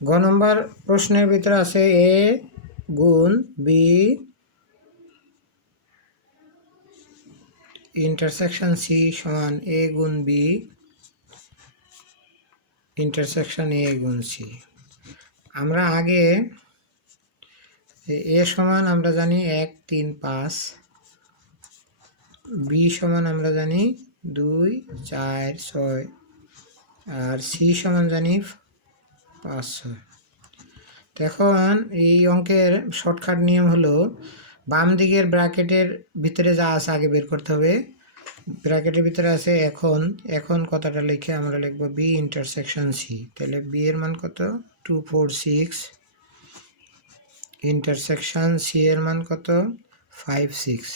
গ নম্বর প্রশ্নের ভিতরে আছে এ গুণ বি ইন্টারসেকশন সি সমান এ গুণ বি ইন্টারসেকশন এ গুণ সি। আমরা আগে এ সমান আমরা জানি 1 3 5, বি সমান আমরা জানি 2 4 6, আর সি সমান জানি 5 6। এখন এই অঙ্কের শর্টকাট নিয়ম হলো বাম দিকের ব্র্যাকেটের ভিতরে যা আছে আগে বের করতে হবে। ব্র্যাকেটের ভিতরে আছে এখন কথাটা লিখে আমরা লিখব বি ইন্টারসেকশন সি। তাহলে বি এর মান কত 2 4 6, ইন্টারসেকশন সি এর মান কত 5 6।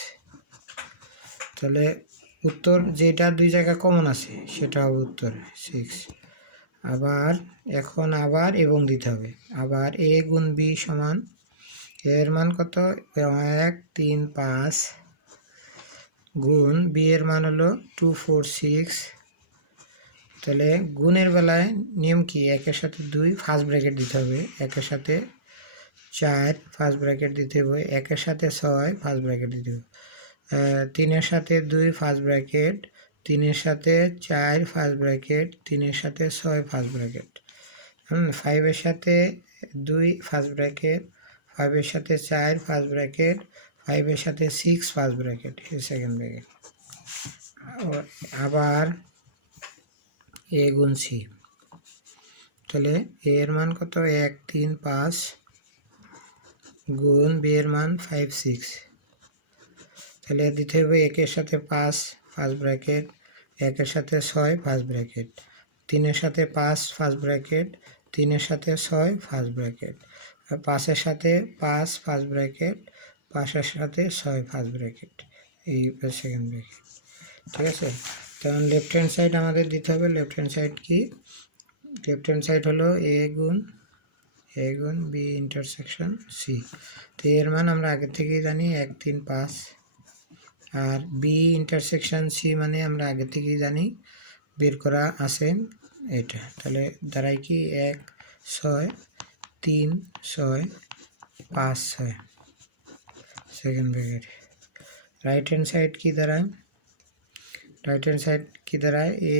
তাহলে উত্তর যেটা দুই জায়গা কমন আছে সেটা হবে উত্তর 6। আবার এখন আবার এবং দিতে হবে। আবার এ গুণ বি সমান এর মান কত 1 3 5 গুণ বি এর মান হলো 2 4 6। তাহলে গুণের বেলায় নিয়ম কি, একের সাথে 2 ফার্স্ট ব্র্যাকেট দিতে হবে, একের সাথে 4 ফার্স্ট ব্র্যাকেট দিতে হবে, একের সাথে 6 ফার্স্ট ব্র্যাকেট দিতে হবে, 3-এর সাথে 2 ফার্স্ট ব্র্যাকেট, 3-এর সাথে 4 ফার্স্ট ব্র্যাকেট, 3-এর সাথে 6 ফার্স্ট ব্র্যাকেট, 5-এর সাথে 2 ফার্স্ট ব্র্যাকেট, 5-এর সাথে 4 ফার্স্ট ব্র্যাকেট, 5-এর সাথে 6 ফার্স্ট ব্র্যাকেট, সেকেন্ড ব্র্যাকেট। আবার এ গুণ সি। তাহলে এ এর মান কত 1 3 5 গুণ বি এর মান 5 6। তাহলে দিতে হবে একের সাথে 5 ফার্স্ট ব্র্যাকেট, একের সাথে 6 ফার্স্ট ব্র্যাকেট, 3-এর সাথে 5 ফার্স্ট ব্র্যাকেট, 3-এর সাথে 6 ফার্স্ট ব্র্যাকেট, 5-এর সাথে 5 ফার্স্ট ব্র্যাকেট, 5-এর সাথে 6 ফার্স্ট ব্র্যাকেট, এই সেকেন্ড ব্র্যাকেট। ঠিক আছে, তখন লেফট হ্যান্ড সাইড আমাদের দিতে হবে। লেফট হ্যান্ড সাইড কি, লেফট হ্যান্ড সাইড হলো এ গুণ বি ইন্টারসেকশন সি। তো এর মান আমরা আগে থেকেই জানি 1 3 5, আর বি ইন্টারসেকশন সি মানে আমরা আগে থেকেই জানি, বের করা আছে এটা। তাহলে দাঁড়ায় কি 1 6 3 6 5 6 second bracket. Right hand side কি দাঁড়ায়, রাইট হ্যান্ড সাইড কি দাঁড়ায় এ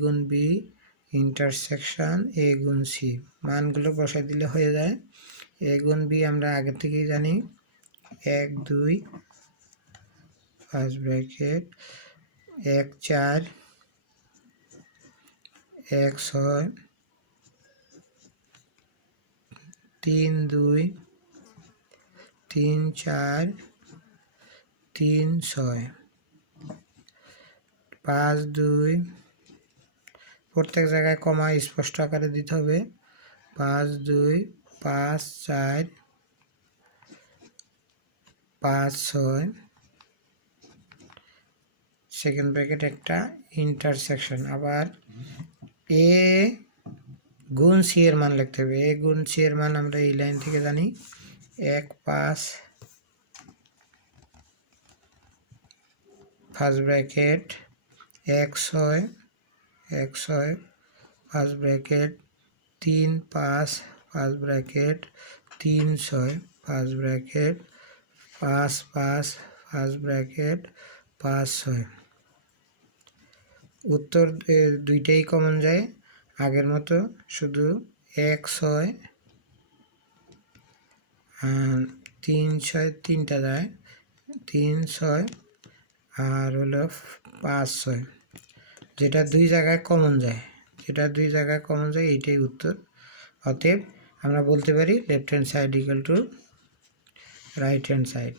গুণ বি ইন্টারসেকশন এ গুণ সি। মানগুলো বসাই দিলে হয়ে যায়। এ গুণ বি আমরা আগে থেকেই জানি 1 2 ফার্স্ট ব্র্যাকেট, 1 4 1 6 3 2 3 4 3 6 5 2, প্রত্যেক জায়গায় কমা স্পষ্ট আকারে দিতে হবে। 5 2 5 4 5 6 সেকেন্ড ব্র্যাকেট একটা ইন্টারসেকশন। আবার এ গুণ সি এর মান লিখতে হবে। এ গুণ সি এর মান আমরা এই লাইন থেকে জানি 1 5 first bracket, 1 6 first bracket, 3 5 first bracket, 3 6 first bracket, 5 5 first bracket, 5 6। উত্তর দুইটাই কমন যায় আগের মতো, শুধু 1 6 3 6 তিনটা যায়, 3 6 আর হলো 5 6, যেটা দুই জায়গায় কমন যায়, এইটাই উত্তর। অতএব আমরা বলতে পারি left hand side equal to right hand side.